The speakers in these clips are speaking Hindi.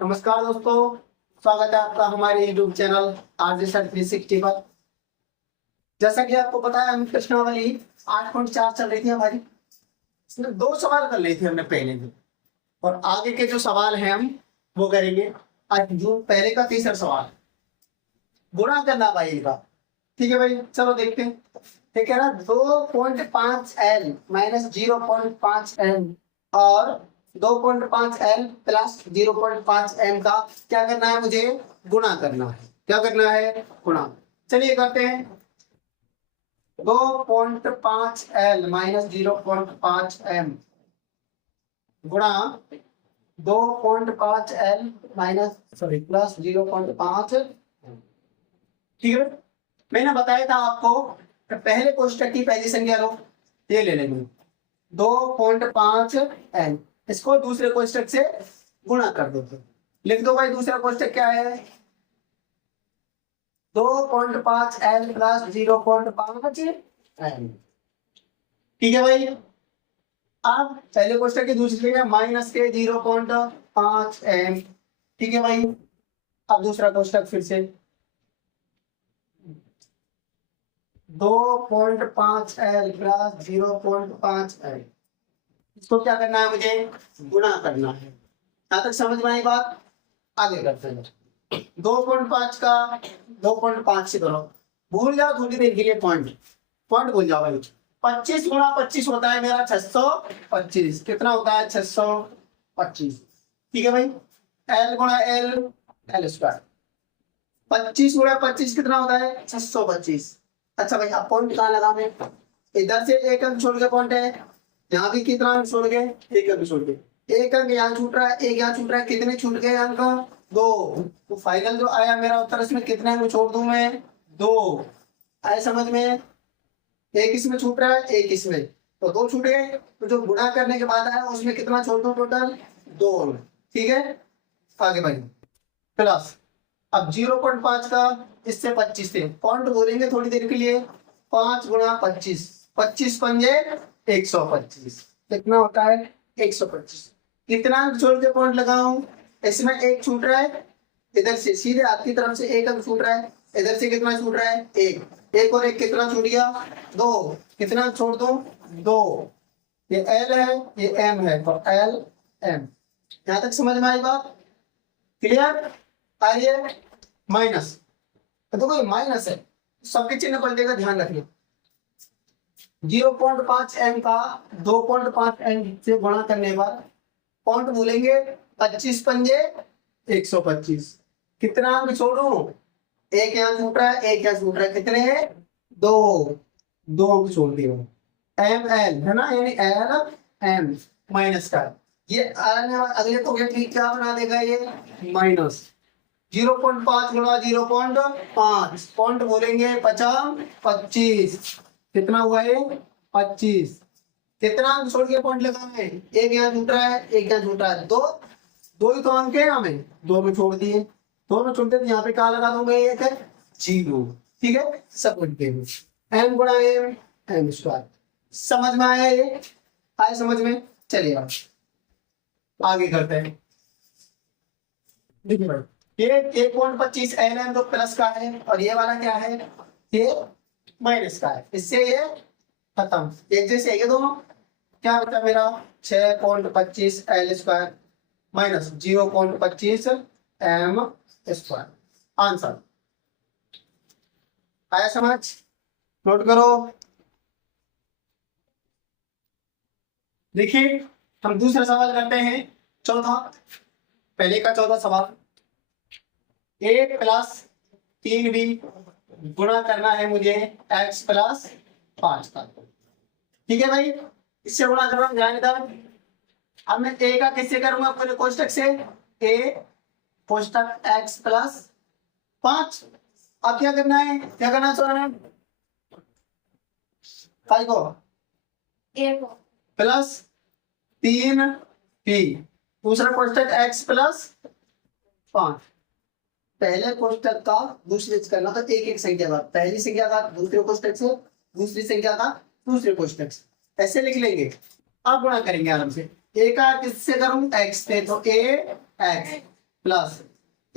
नमस्कार दोस्तों, स्वागत है आपका हमारे YouTube चैनल आरजे सर 360 पर। जैसा कि आपको पता है, हम प्रश्नावली 8.4 चल रही थी हमारी। इसमें 2 सवाल कर लिए थे हमने पहले भी, और आगे के जो सवाल हैं हम वो करेंगे। आज जो पहले का तीसरा सवाल, गुणा करना भाई का। ठीक है भाई, चलो देखते हैं। ठीक है ना, 2.5L माइनस 0.5M और 2.5L प्लस 0.5M का क्या करना है, मुझे गुणा करना है। क्या करना है? गुणा। चलिए करते हैं। 2.5L माइनस 0.5M गुणा 2.5L माइनस प्लस 0.5। ठीक है, मैंने बताया था आपको पहले कोष्टक की पहली संख्या लो, ये ले लेंगे 2.5L, इसको दूसरे कोष्टक से गुणा कर दो। लिख दो भाई, दूसरा कोष्टक क्या है? 2.5L plus 0.5M। ठीक है भाई, अब पहले कोष्टक की दूसरी है माइनस के 0.5M। ठीक है भाई, अब दूसरा कोष्टक फिर से 2.5L प्लस 0.5M, इसको क्या करना है, मुझे गुणा करना है। यहाँ तक समझ में आई बात? आगे करते हैं। 2.5 का 2.5 से करो, भूल जाओ थोड़ी देर के लिए पॉइंट भूल जाओ भाई। 25 गुणा 25 होता है मेरा 625। कितना होता है? 625। ठीक है भाई, L गुणा L स्क्वायर। 25 गुणा 25 कितना होता है? 625। अच्छा भाई, अब पॉइंट कहाँ लगा मैं? इधर से एक अंक छोड़ के पॉइंट है, यहाँ भी कितना अंक छोड़ गए? एक अंक छोड़ गए। एक अंक यहाँ छूट रहा है, एक यहाँ छूट रहा है। कितने छूट गए अंक? 2। तो फाइनल जो आया मेरा उत्तर, इसमें कितने अंक छोड़ दूं मैं? 2। आए समझ में? एक इसमें छूट रहा है, एक इसमें, तो 2 छूट गए। तो जो गुणा करने के बाद आया उसमें कितना छोड़ दूं? टोटल 2। ठीक है, आगे भाई प्लस। अब 0.5 का इससे 25 से पॉइंट बोलेंगे थोड़ी देर के लिए। 5 गुणा 25, 25 पंजे 125। कितना होता है? 125। कितना अंक छोड़ के पॉइंट लगाऊं? इसमें एक छूट रहा है, इधर से सीधे आपकी तरफ से एक अंक छूट रहा है, इधर से कितना छूट रहा है? एक और एक कितना छूट गया? 2। कितना छोड़ दूं? 2। ये L है, ये M है, तो L M। यहां तक समझ में आई बात? क्लियर? आइए माइनस, तो कोई माइनस है, सबके चिन्ह पलटेगा, ध्यान रखिए। 0.5M का 2.5M से गुणा करने पर पॉइंट बोलेंगे 25 पंजे 125। कितना अंक छोड़ू? एक यहाँ छूट रहा है, एक यहाँ छूट रहा है। कितने हैं? 2 अंक छोड़ दिए। M L है ना, यानी L M माइनस का ये अगले तो क्या बना देगा? ये माइनस 0.5 गुणा 0.5, पॉइंट बोलेंगे 25। कितना हुआ ये? 25। कितना अंक छोड़ के पॉइंट लगा है? एक यहाँ छूट रहा है, एक यहाँ छूट रहा है। 2 ही तो अंक है, हमें 2 में छोड़ दिए। 2 में छोड़ते तो यहाँ पे क्या लगा दूंगा? एक है 0। ठीक है, सब M गुणा M स्क्वायर। समझ में आया? ये आए समझ में? चलिए आगे करते हैं। देखिए भाई, ये 1.25 LM तो प्लस का है, और ये वाला क्या है? ये माइनस का है। इससे ये खत्म, एक जैसे है ये दोनों। क्या बचा मेरा? 6.25 L square minus 0.25 M square. Answer आया समझ? नोट करो। देखिए, हम दूसरा सवाल करते हैं, चौथा। पहले का चौथा सवाल, 1 प्लस 3B गुणा करना है मुझे x प्लस 5 का। ठीक है भाई, इससे गुणा कर रहा हूं, ध्यान इधर। अब मैं a का किससे करूंगा? अपने कोष्टक से। a कोष्टक x plus 5। अब क्या करना है? क्या करना है? 5 को प्लस 3b, दूसरा कोष्टक x प्लस 5। पहले कोष्टक का दूसरे से करना, तो एक एक संख्या का, पहली संख्या का दूसरे कोष्टक से, दूसरी संख्या का दूसरे कोष्टक से, ऐसे लिख लेंगे। अब गुणा करेंगे आराम से। ए का किससे करूं? x से, तो a x प्लस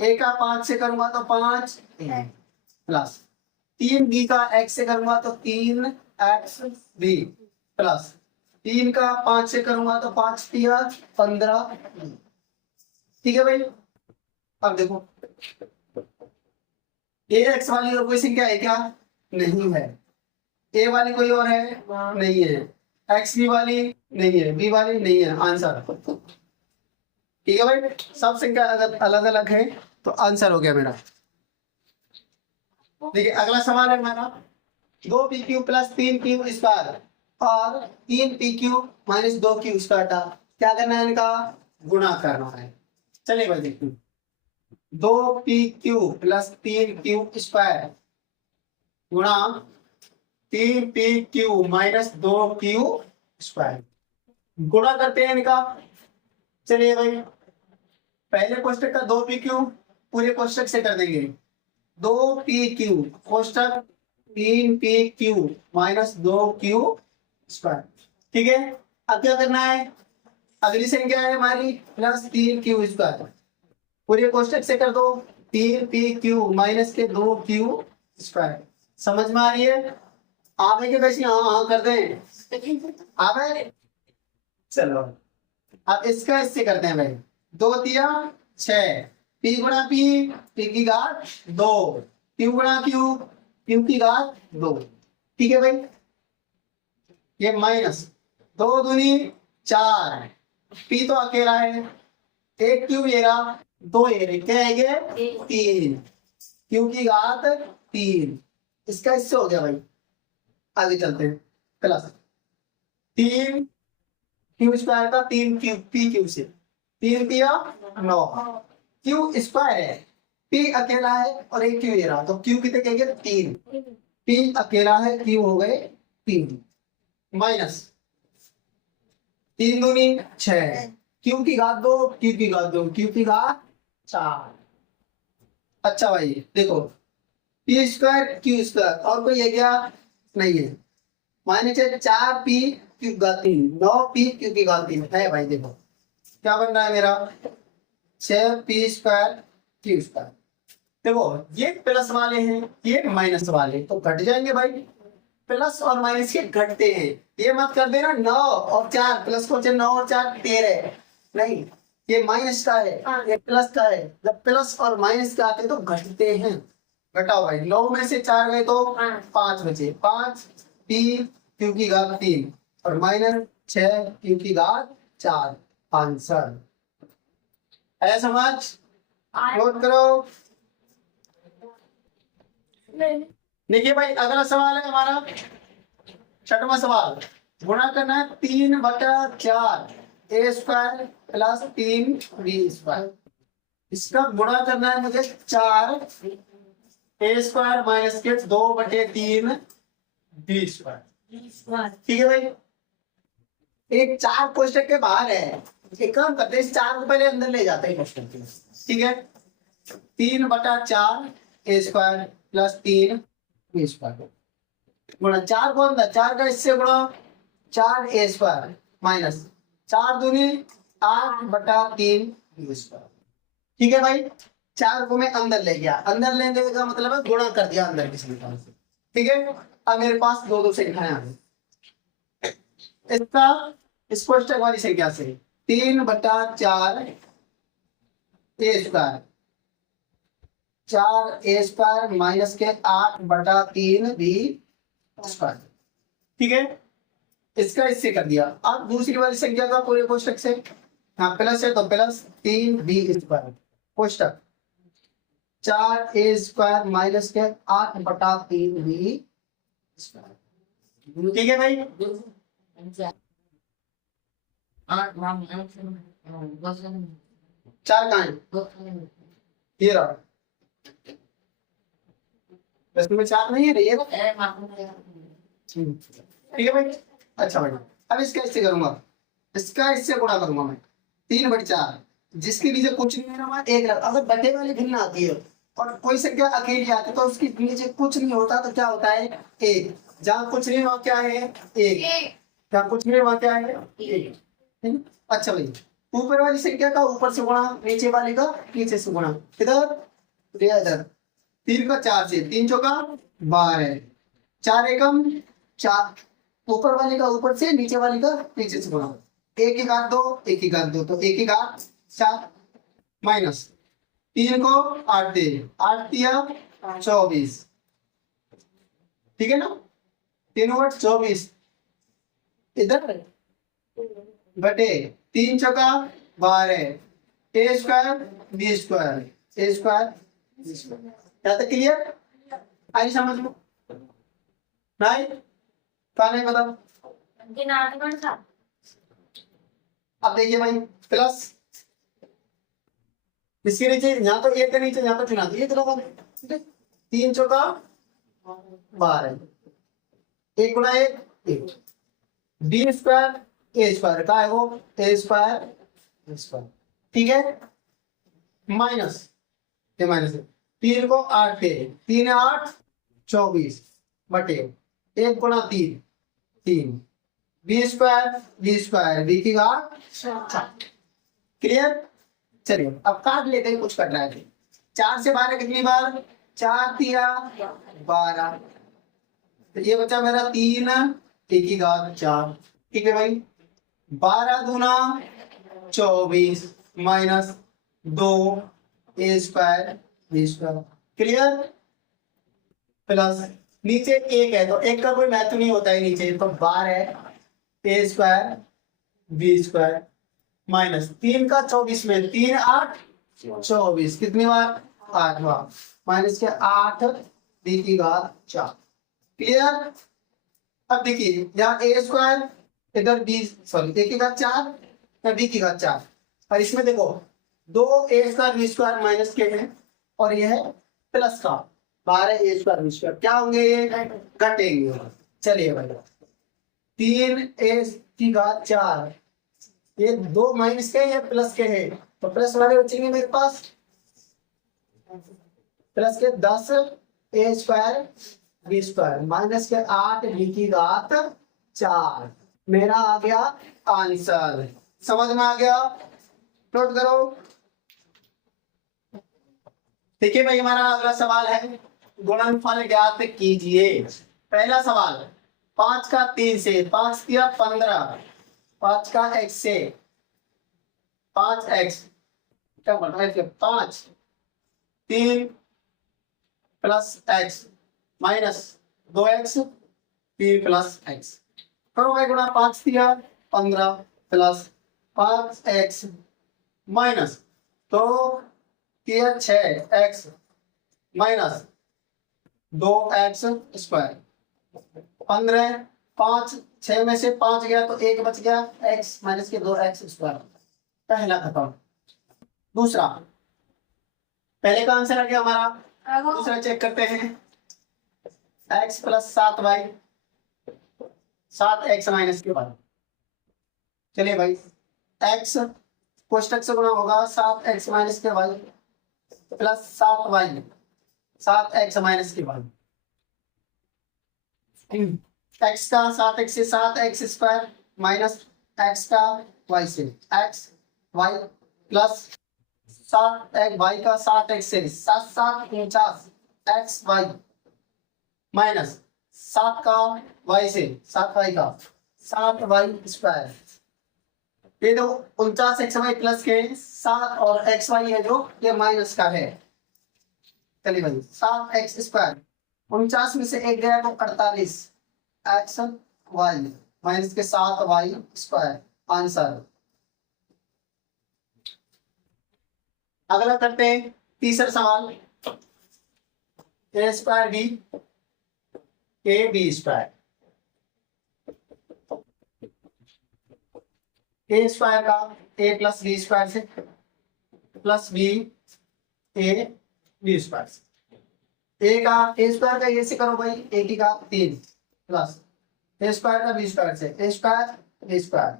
ए का 5 से करूंगा तो 5 प्लस 3 बी का x से करूंगा तो 3 एक्स बी प्लस 3 का 5 से करूंगा तो 5 तिया 15। ठीक है भाई। अब देखो ए एक्स वाली और कोई संख्या है क्या? नहीं है। ए वाली कोई और है? नहीं है। एक्स बी वाली नहीं है, बी वाली नहीं है। आंसर ठीक है भाई। सब संख्या अगर अलग अलग है तो आंसर हो गया मेरा। देखिए अगला सवाल है हमारा 2pq प्लस 3q स्क्वायर और 3pq माइनस 2q स्क्वायर का क्या करना है? इनका गुणा करना है। चलिए भाई देखते हैं। 2pq प्लस 3q स्क्वायर गुणा 3pq माइनस 2q स्क्वायर गुणा करते हैं इनका। चलिए भाई पहले कोष्टक का 2pq पूरे कोष्टक से कर देंगे। 2pq कोष्टक 3pq minus 2q square. ठीक है। अब क्या करना है? अगली संख्या है हमारी प्लस 3q स्क्वायर पूरे कोष्टक से कर दो। 3pq माइनस के 2q स्क्वायर। समझ में आ रही है? आप है कि वैसे हाँ हाँ कर दें? आप है? चलो अब इसका इससे करते हैं भाई। 2 तिया 6 p गुणा p p की घात 2 q गुणा q q की घात 2। ठीक है भाई। ये माइनस 2 दूनी 4 p तो अकेला है, एक क्यूब ये रहा, 2 ये रहे, क्या है ये? 3 q की घात 3। इसका इससे हो गया भाई। आगे चलते हैं। प्लस 3 क्यू स्क्वायर का 3 क्यू पी क्यू से 3 दिया 9 क्यू स्क्वायर है, पी अकेला है और एक क्यू ये रहा तो क्यू कितने कहेंगे? 3। पी अकेला है, क्यू हो गए 3 माइनस 3 दूनी 6 क्यू की घात 2 क्यू की घात 2 क्यू की घात 4। अच्छा भाई देखो पी स्क्वायर क्यू स्क्वायर और कोई है क्या? नहीं है। माइनस 4 पी क्यू घात 3 9 पी क्यू की घात 3 है भाई। देखो क्या बन रहा है मेरा? 6 पी स्क्वायर क्यू स्क्वायर। देखो ये प्लस वाले हैं, ये माइनस वाले तो घट जाएंगे भाई। प्लस और माइनस के घटते हैं। ये मत कर देना 9 और 4 प्लस को 9 और 4 13 नहीं, ये माइनस का है, ये प्लस का है। जब प्लस और माइनस का आते हैं तो घटते हैं। घटाओ भाई 9 में से 4 गए तो 5 बचे। 5 पी क्यू की घात 3 और माइनस 6 क्यू की घात 4। आंसर है। समझ नोट करो। देखिए भाई अगला सवाल है हमारा 6वां सवाल। गुणा करना है 3/4 ए स्क्वायर प्लस 3 बी स्क्वायर। इसका गुणा करना है मुझे 4 ए स्क्वायर माइनस के 2/3 बी स्क्वायर। ठीक है भाई। एक 4 कोष्टक के बाहर है, एक काम करते हैं इस 4 को पहले अंदर ले जाते हैं कोष्टक के। ठीक है। 3/4 ए स्क्वायर प्लस 3 बी स्क्वायर गुणा 4 को अंदर, 4 का इससे गुणा 4 ए स्क्वायर माइनस 4 दूनी 8/3 बी स्क्वायर। ठीक है भाई। 4 को मैं अंदर ले गया, अंदर लेने का मतलब है गुणा कर दिया अंदर की संख्या से। ठीक है। अब मेरे पास दो संख्याएं आ गई। इसका इस कोष्टक वाली संख्या से 3/4 ए स्क्वायर 4 ए स्क्वायर माइनस के 8/3 बी स्क्वायर। ठीक है। इसका इससे कर दिया। अब दूसरी वाली संख्या का पूरे कोष्टक से, हाँ प्लस है तो प्लस 3 बी स्क्वायर कोष्टक 4 ए स्क्वायर माइनस के 8/3 बी स्क्वायर। ठीक है भाई। 4 कहाँ है? ये रहा। इसमें 4 नहीं है रही है। ठीक है भाई। अच्छा भाई अब इसका इससे करूंगा, इसका इससे गुणा करूंगा मैं 3/4 जिसके नीचे कुछ नहीं है ना एक। अगर बटे वाली भिन्न आती है और कोई संख्या अकेली आती है तो उसके नीचे कुछ नहीं होता तो क्या होता है? 1। जहाँ कुछ नहीं वहाँ क्या है? 1। जहाँ कुछ नहीं वहाँ क्या है? 1। अच्छा भाई ऊपर वाली संख्या का ऊपर से गुणा, नीचे वाली का नीचे से गुणा। इधर इधर 3 का 4 से, 3 चौका 12, 4 एकम 4, ऊपर वाले का ऊपर से, नीचे वाली का नीचे से गुणा। 1 की घात 2, 1 की घात 2 तो 1 की घात 4 माइनस 3 को 8 दे, 8 दिया 24, ठीक है ना, 3 × 24 इधर बटे 3 चौका 12, a square b square, a square b square. क्या तक क्लियर? आई समझ लो नहीं क्या नहीं पता। अब देखिए भाई प्लस इसके नीचे, यहाँ तो 1 के नीचे यहाँ तो चुना दिए, चलो 3 चौका 12, 1 × 1 1, b स्क्वायर a स्क्वायर का है वो a स्क्वायर स्क्वायर, ठीक है, माइनस ये माइनस 3 को 8 पे, 3 8 24 बटे 1 × 3 3, b स्क्वायर b की घात 4। क्लियर? चलिए अब काट लेते हैं, कुछ करना है। 4 से 12 कितनी बार? 4 दिया 12, तो ये बचा मेरा 3 a की घात 4, ठीक है भाई। 12 दूना 24 minus 2 a square b square. Clear? Plus नीचे 1 है तो 1 का कोई महत्व नहीं होता है नीचे, तो 12 है a square b square minus 3 का 24 में 3 8 24, कितनी बार? 8 बार, माइनस के 8 b की घात 4। क्लियर? अब देखिए यहाँ a स्क्वायर, इधर b सॉरी a की घात 4 या b की घात 4, और इसमें देखो 2 a square b square minus के हैं और ये है प्लस का 12 a स्क्वायर b स्क्वायर, क्या होंगे ये? घटेंगे। चलिए भाई 3 a की घात 4, ये 2 माइनस के या प्लस के हैं, तो प्लस वाले बचेंगे मेरे पास, प्लस के 10 a square b square minus के 8 b की घात 4, मेरा आ गया आंसर। समझ में आ गया? नोट करो। देखिए भाई हमारा अगला सवाल है, गुणनफल ज्ञात कीजिए। पहला सवाल 5 का 3 से, 5 दिया 15, 5 का x से 5x, क्या बन रहा है? 5 3 plus x minus 2x 3 plus x, करो भाई गुणा। 5 दिया 15 प्लस 5x माइनस 2 दिया 6x माइनस 2x स्क्वायर, 15 5 6 में से 5 गया तो 1 बच गया, x माइनस के 2x स्क्वायर। पहला खत्म। दूसरा, पहले का आंसर आ गया हमारा, दूसरा चेक करते हैं। x plus 7y, 7x minus के बाद, चलिए भाई x कोष्टक से गुणा होगा 7x माइनस के y plus 7y, 7x minus के बाद, x का 7x से 7x स्क्वायर माइनस x का y से x y plus 7x y का 7x से 7 7 49 x y माइनस 7 का y से 7y का 7y स्क्वायर। ये तो 49 एक्स वाई प्लस के 7 और एक्स वाई है जो ये माइनस का है। चलिए भाई 7 एक्स स्क्वायर, 49 में से 1 गया तो 48 एक्स वाई माइनस के 7 वाई स्क्वायर, आंसर। अगला करते हैं तीसरा सवाल, A square B A B square, A square का ए प्लस बी स्क्वायर से plus B A B square से, ए का ए स्क्वायर का ए से करो भाई, ए की का 3 प्लस ए स्क्वायर का बी स्क्वायर से A square B square,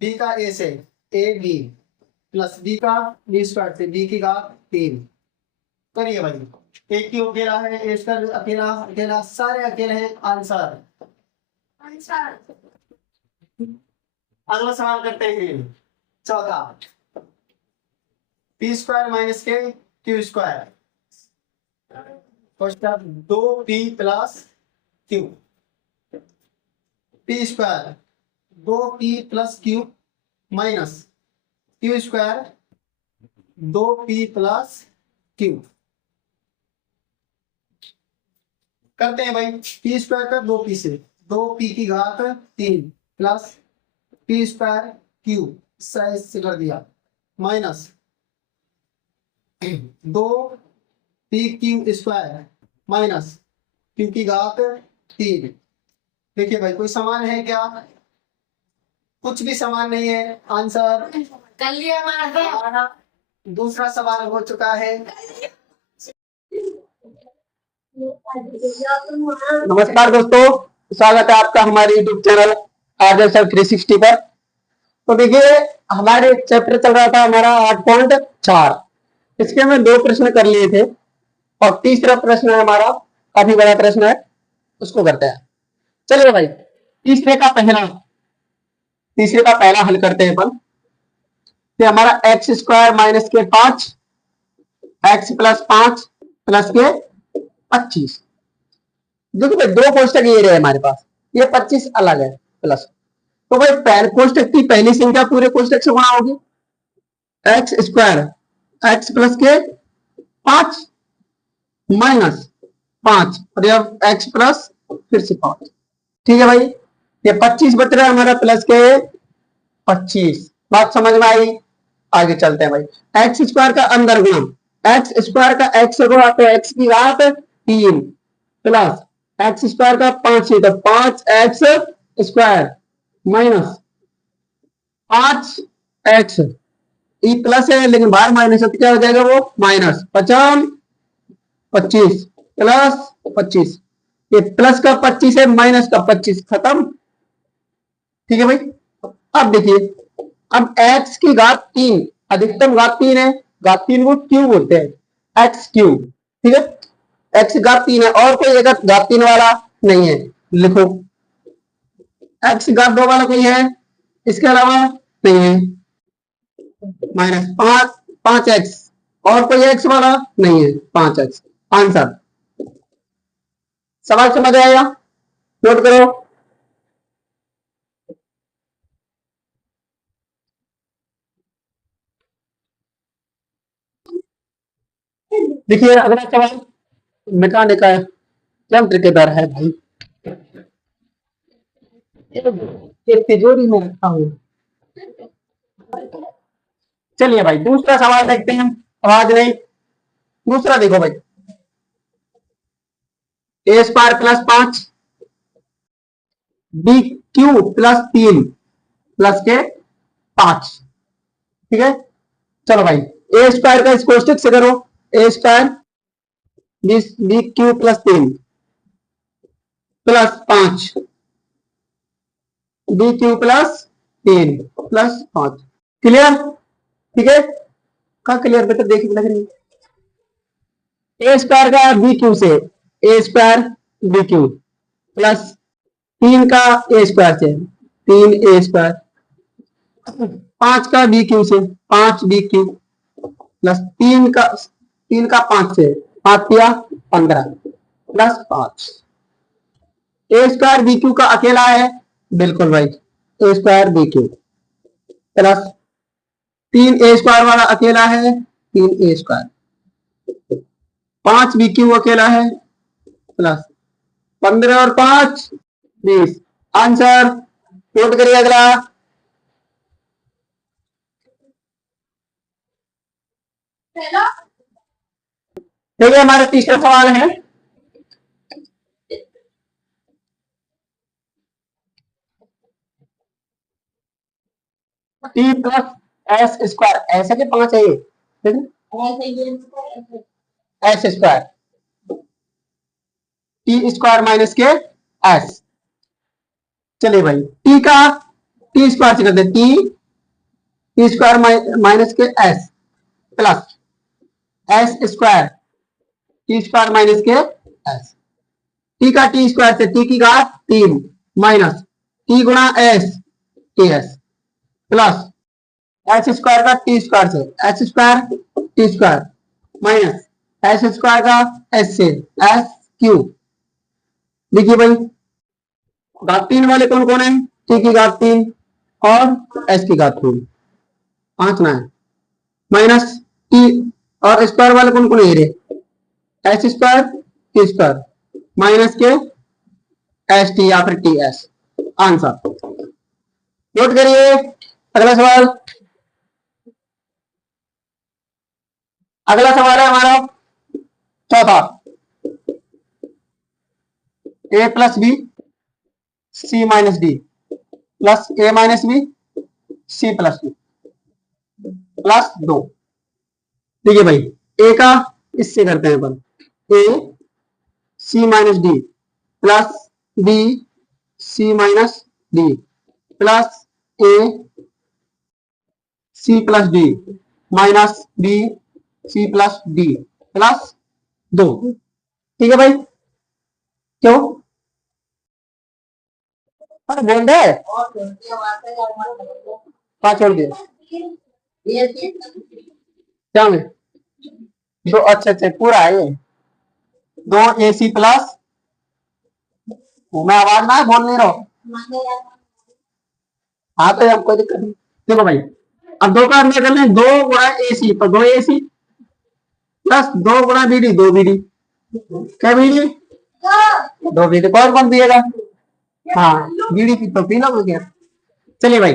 B का ए से ए बी प्लस बी का बी स्क्वायर से बी की का 3। करिए भाई, एक क्यों अकेला है, ए स्क्वायर अकेला अकेला सारे अकेले हैं, आंसर। अगला सवाल करते हैं, चौथा पी स्क्वायर माइनस के Q square, question 2p plus Q, P square 2p plus Q minus Q square 2p plus Q. करते हैं भाई, पी स्क्वायर का 2p से 2p की घात 3 प्लस पी स्क्वायर क्यू से कर दिया minus 2p square minus Q की घात 3। देखिए भाई कोई समान है क्या? कुछ भी समान नहीं है। आंसर कर लिया हमारा दूसरा सवाल हो चुका है। नमस्कार दोस्तों, स्वागत है आपका हमारे YouTube चैनल आर्जन सर 360 पर। तो देखिए हमारे चैप्टर चल रहा था हमारा 8.4, इसके में 2 प्रश्न कर लिए थे और तीसरा प्रश्न है हमारा, काफी बड़ा प्रश्न है, उसको करते हैं। चलिए भाई तीसरे का पहला हल करते हैं अपन। तो हमारा एक्स स्क्वायर माइनस के 5 एक्स प्लस 5 प्लस के 25। देखो भाई 2 कोष्टक ये रहे हमारे पास, ये 25 अलग है प्लस, तो भाई पहले कोष्टक की पहली संख्या पूरे कोष्टक से गुणा होगी, x square x plus K 5 minus 5 और ये एक्स प्लस फिर से 5। ठीक है भाई, ये 25 बच रहा है हमारा प्लस के 25। बात समझ में आई? आगे चलते हैं भाई। एक्स स्क्वायर का अंदर गुणा, एक्स स्क्वायर का एक्स से गुणा तो एक्स की घात 3 प्लस एक्स स्क्वायर का 5 ही तो 5x square minus 5x, E plus है लेकिन बाहर माइनस है तो क्या हो जाएगा वो माइनस 25 प्लस 25। ये प्लस का 25 है माइनस का 25 खत्म। ठीक है भाई, अब देखिए अब x की घात 3, अधिकतम घात 3 है, घात 3 को क्यू बोलते हैं, एक्स क्यू। ठीक है, एक्स घात 3 है और कोई अगर घात 3 वाला नहीं है, लिखो एक्स घात 2 वाला कोई है इसके अलावा नहीं है, माइनस 5x और कोई x वाला नहीं है 5x। आंसर सवाल समझ आएगा? नोट करो। देखिए अगला सवाल मिटाने का यंत्र के द्वारा है भाई, ये तिजोरी में रखा हुआ। चलिए भाई दूसरा सवाल देखते हैं। आवाज नहीं, दूसरा देखो भाई, A square plus 5 B Q plus 3 plus K 5। ठीक है, चलो भाई ए स्क्वायर का इस कोष्टक से करो, A square B Q plus 3 plus 5 B Q plus 3 plus 5। Clear? ठीक है, कहा क्लियर बेटा, देखिए लग रही है। ए स्क्वायर का बी क्यू से, A square B Q plus 3 का ए स्क्वायर से 3 ए स्क्वायर, 5 का बी क्यू से 5 बी क्यू प्लस 3 का 5 से 5 किया 15 प्लस 5। ए स्क्वायर बी क्यू का अकेला है, बिल्कुल भाई, A square B Q plus 3 A square वाला अकेला है 3 ए स्क्वायर, 5 बी क्यू अकेला है प्लस 15 और 5 20। आंसर नोट करिए अगला। ठीक है, हमारा तीसरा सवाल है, टी प्लस एस स्क्वायर, ऐसा के 5 है ये, S square T square minus के एस। चलिए भाई टी का टी स्क्वायर से करते हैं, टी स्क्वायर माइनस के S plus S square T square minus के एस। टी का टी स्क्वायर से टी की घात 3 माइनस टी गुणा S T S plus H square का टी स्क्वायर से, H square T square minus H square का एस से, एस क्यू। देखिए भाई घात 3 वाले कौन कौन है, टी की घात 3 और एस की घात 3, 5 ना है, माइनस टी और स्क्वायर वाले कौन कौन है रे, H square T square minus के एस टी या फिर टी एस। आंसर नोट करिए। अगला सवाल, अगला सवाल है हमारा चौथा, A plus B C minus D plus A minus B C plus D plus 2। देखिए भाई ए का इससे करते हैं अपन, A C minus D plus B C minus D plus A C plus D minus B C plus D plus 2। ठीक है भाई, क्यों अरे बोल दे, कहाँ छोड़ दिया क्या में, दो अच्छा अच्छा पूरा है ये, 2ac प्लस, मैं आवाज ना बोल नहीं रहा हूँ। हाँ तो अब कोई दिक्कत नहीं, देखो भाई अब दो का अंदर कर लें, 2 गुणा AC पर 2AC प्लस 2 गुणा BD 2BD, क्या BD 2BD, कौन कौन पिएगा, हाँ BD की तो पी लो क्या। चलिए भाई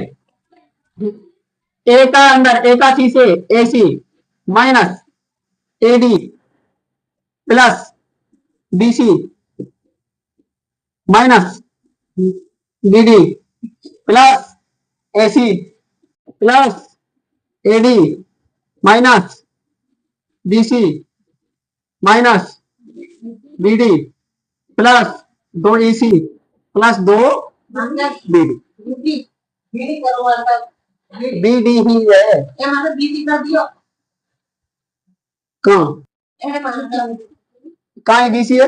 ए का अंदर ए का सी से AC minus AD plus BC minus BD plus AC plus AD minus BC minus BD plus 2AC plus 2BD, BD ही है कहाँ, कहाँ है BC है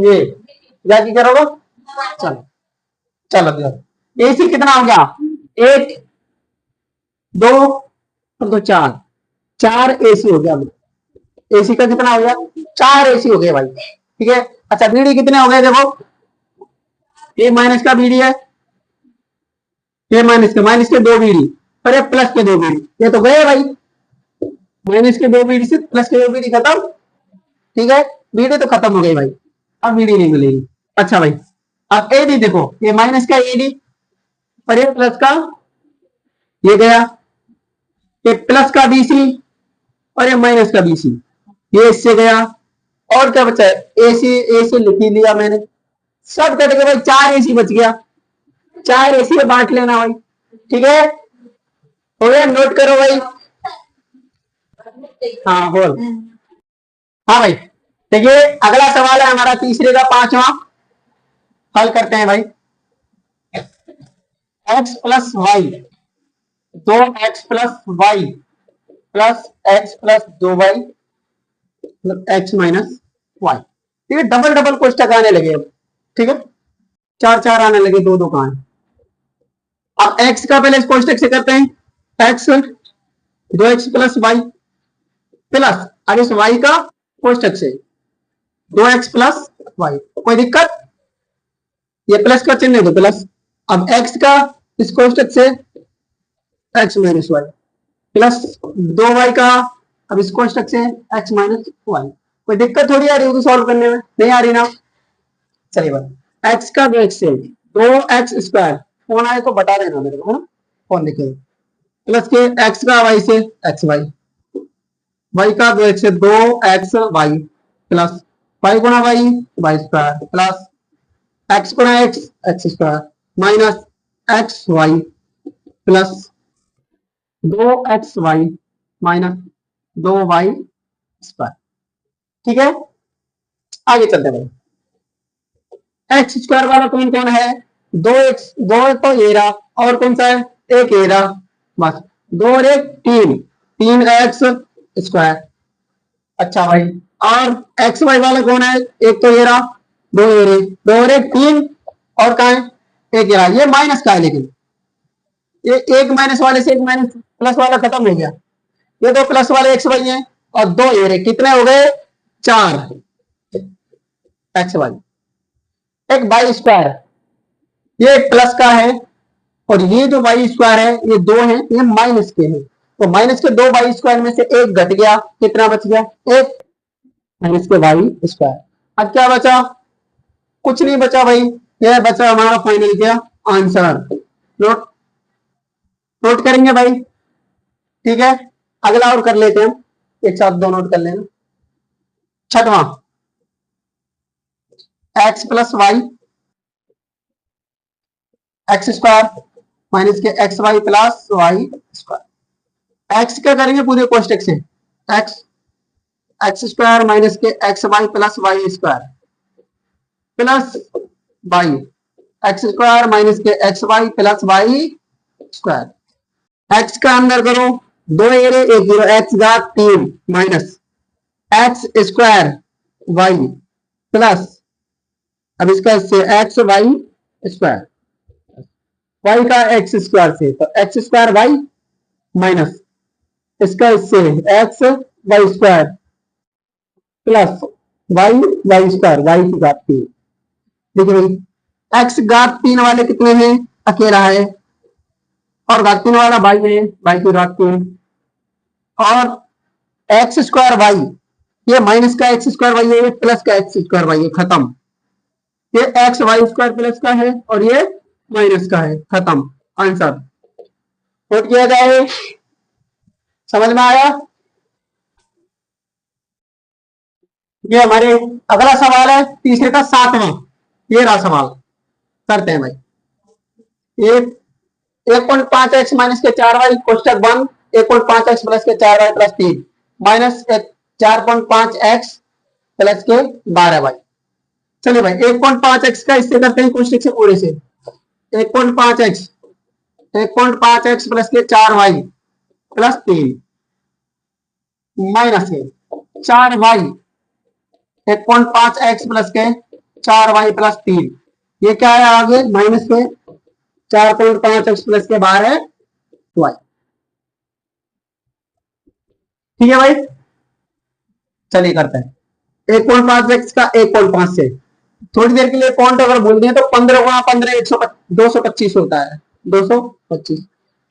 ये या की करोगे, चलो चलो देखो AC कितना हो गया, 1 2 और 2 4, 4 AC हो गया, AC का कितना हो गया, 4 AC हो गए भाई। ठीक है, अच्छा BD कितने हो गए, देखो ये माइनस का BD है, ये माइनस के 2 BD और ये प्लस के 2 BD, ये तो गए भाई, माइनस के 2 BD से प्लस के 2 BD खत्म। ठीक है, BD तो खत्म हो गई भाई, अब BD नहीं मिलेगी। अच्छा भाई अब AD देखो, ये माइनस का AD और ये प्लस का, ये गया, ये प्लस का BC और ये माइनस का BC, ये इससे गया, और क्या बचा है, AC लिख ही लिया मैंने, सब कट के भाई 4 AC बच गया, 4 AC में बांट लेना भाई। ठीक है हो गया, नोट करो भाई, हाँ बोल, हाँ भाई देखिए अगला सवाल है हमारा तीसरे का 5वां, हल करते हैं भाई। x plus y, 2x plus y plus x plus 2y x minus y. ठीक है, डबल डबल कोष्टक आने लगे अब, ठीक है 4 4 आने लगे, 2 2 कहां है। अब x का पहले इस कोष्टक से करते हैं, x 2x plus y plus अब इस y का कोष्टक से 2x प्लस वाई, कोई दिक्कत, ये प्लस का चिन्ह है तो प्लस, अब x का इस कोष्टक से x minus Y plus 2y का अब इस कोष्टक से x माइनस वाई, कोई दिक्कत थोड़ी आ रही है सॉल्व करने में, नहीं आ रही ना। चलिए भाई x का 2x से 2x स्क्वायर, फोन आए तो बता देना मेरे को, है ना फोन दिखे, प्लस के x का y से x y का 2x से 2x y प्लस y गुणा y स्क्वायर प्लस x गुणा x square minus x y plus 2xy minus 2y square. ठीक है, आगे चलते हैं भाई, एक्स स्क्वायर वाला कौन कौन है, 2x, 2 तो ये रहा, और कौन सा है, एक ये रहा, बस 2 और 1 3, 3x स्क्वायर। अच्छा भाई और एक्स वाई वाला कौन है, एक तो ये रहा, 2 ये रहे, 2 और 1 3, और कहा है एक ये रहा, ये माइनस का है लेकिन ये एक माइनस वाले से एक माइनस प्लस वाला खत्म हो गया, ये दो प्लस वाले एक्स वाई है और दो ये रहे, कितने हो गए 4 एक्स वाई, एक वाई स्क्वायर, ये प्लस का है और ये जो वाई स्क्वायर है ये दो है, ये माइनस के हैं, तो माइनस के दो वाई स्क्वायर में से एक घट गया, कितना बच गया एक, माइनस के वाई स्क्वायर। अब क्या बचा, कुछ नहीं बचा भाई, यह बचा हमारा फाइनल क्या आंसर। नोट नोट करेंगे भाई, ठीक है। अगला और कर लेते हैं हम, एक साथ दो नोट कर लेना। छठवां, X plus Y X square minus K X Y plus Y square. X क्या करेंगे पूरे कोष्टक से, X X square minus K X Y plus Y square plus Y X square minus K X Y plus Y square. X का अंदर करो, दो एरे एक जीरो, एक्स घात 3 minus x square y plus, अब इसका इससे एक्स वाई स्क्वायर, वाई का एक्स स्क्वायर से तो एक्स स्क्वायर वाई माइनस इसका इससे x y square plus y y square, y की घात 3। देखिए भाई एक्स घात 3 वाले कितने हैं, अकेला है, और घात 3 वाला वाई है, वाई की घात 3, और एक्स स्क्वायर वाई, ये माइनस का एक्स स्क्वायर वाई है, प्लस का एक्स स्क्वायर वाई है, खत्म। ये एक्स वाई स्क्वायर प्लस का है और ये माइनस का है, खत्म आंसर। नोट किया जाए, समझ में आया। ये हमारे अगला सवाल है तीसरे का 7वां, ये रहा सवाल, करते हैं भाई। एक 1.5 एक्स माइनस के 4 वाई कोष्टक बंद, 1.5 x plus k 4 y plus 3 minus 4.5 x plus k 12 Y. चलिए भाई 1.5 एक्स का इससे करते हैं कोष्टक से पूरे से, 1.5 x 1.5 x plus k 4 y plus 3 minus के 4 Y 1.5 x plus k 4 y plus 3, ये क्या है आगे माइनस के 4.5 एक्स प्लस के 12 वाई। ठीक है भाई, चलिए करते हैं 1.5 एक्स का 1.5 से, थोड़ी देर के लिए पॉइंट अगर भूल दिए तो 15 गुणा 15 225 होता है, 225।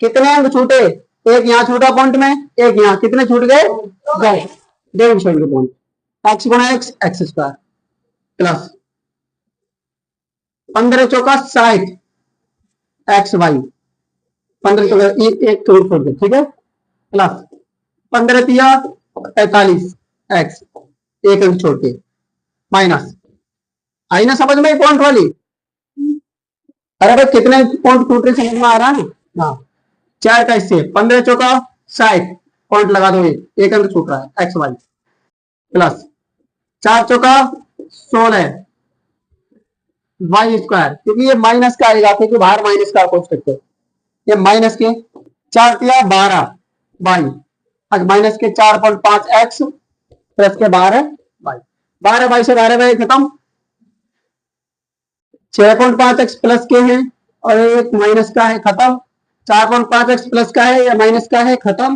कितने अंक छूटे, एक यहाँ छूटा पॉइंट में, एक यहाँ, कितने छूट गए 2 छोड़ के पॉइंट, एक्स गुणा एक्स एक्स स्क्वायर प्लस 15 चौका 60 एक्स वाई, 15 चौका एक छोड़ दे, ठीक है, प्लस 15 तिया 45 एक्स, एक अंक छोड़ के, माइनस, आई ना समझ में पॉइंट वाली। अरे भाई कितने पॉइंट टूट रहे समझ में आ रहा है, हाँ 4 का इससे 15 चौका 60 पॉइंट लगा दो, एक अंक छूट रहा है एक्स वाई प्लस 4 चौका 16 वाई स्क्वायर, क्योंकि ये माइनस का आएगा, क्योंकि बाहर माइनस का कोष्टक है, ये माइनस के 4 तिया 12 वाई, आज माइनस के 4.5 x plus k 12 Y, 12 Y से 12 वाई खत्म, 6.5 एक्स प्लस के हैं और एक माइनस का है, खत्म, 4.5 एक्स प्लस का है या माइनस का है, खत्म।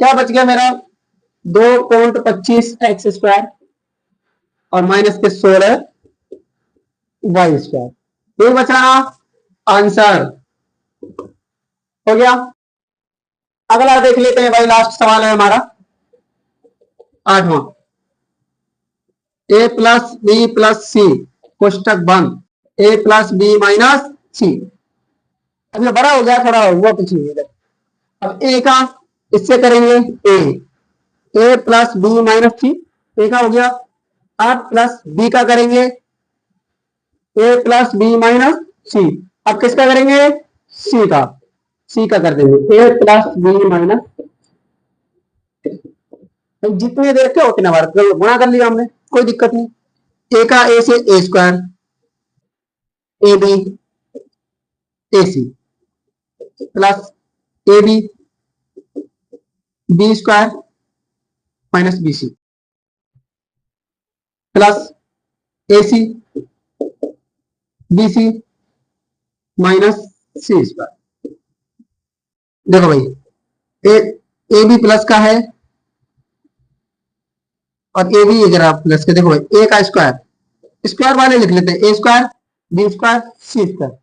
क्या बच गया मेरा 2.25 एक्स स्क्वायर और माइनस के 16 वाई स्क्वायर, ये बचा आंसर, हो गया। अगला देख लेते हैं भाई, लास्ट सवाल है हमारा 8वां, ए प्लस बी प्लस सी कोष्टक बंद, ए प्लस बी माइनस सी, अब ये बड़ा हो गया थोड़ा, हुआ कुछ नहीं है। अब ए का इससे करेंगे ए प्लस बी माइनस सी, ए का हो गया, अब प्लस बी का करेंगे ए प्लस बी माइनस सी, अब किसका करेंगे सी का कर देंगे ए प्लस बी माइनस, जितने देर के उतने बार गुणा कर लिया हमने, कोई दिक्कत नहीं। ए का ए से A square, A B A C plus A B B square minus B C plus A C B C minus C square. देखो भाई, ए बी प्लस का है और ए बी प्लस का। देखो भाई, ए का स्क्वायर, स्क्वायर वाले लिख लेते हैं, A square B square C square,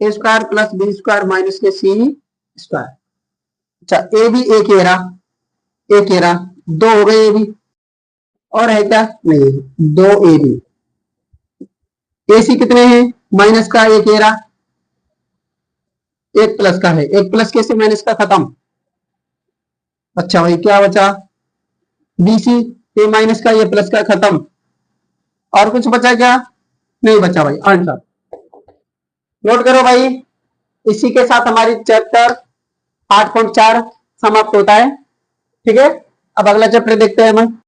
A square plus B square minus K C square. अच्छा, ए बी एक घेरा, एक घेरा, दो हो गए ए बी, और है क्या? नहीं, दो ए बी। ए सी कितने हैं? माइनस का एक घेरा, एक प्लस का है, एक प्लस कैसे माइनस का खत्म। अच्छा भाई, क्या बचा? बी सी, ए माइनस का ये प्लस का खत्म। और कुछ बचा क्या? नहीं बचा भाई, आंसर नोट करो भाई। इसी के साथ हमारी चैप्टर 8.4 समाप्त होता है। ठीक है, अब अगला चैप्टर देखते हैं हम।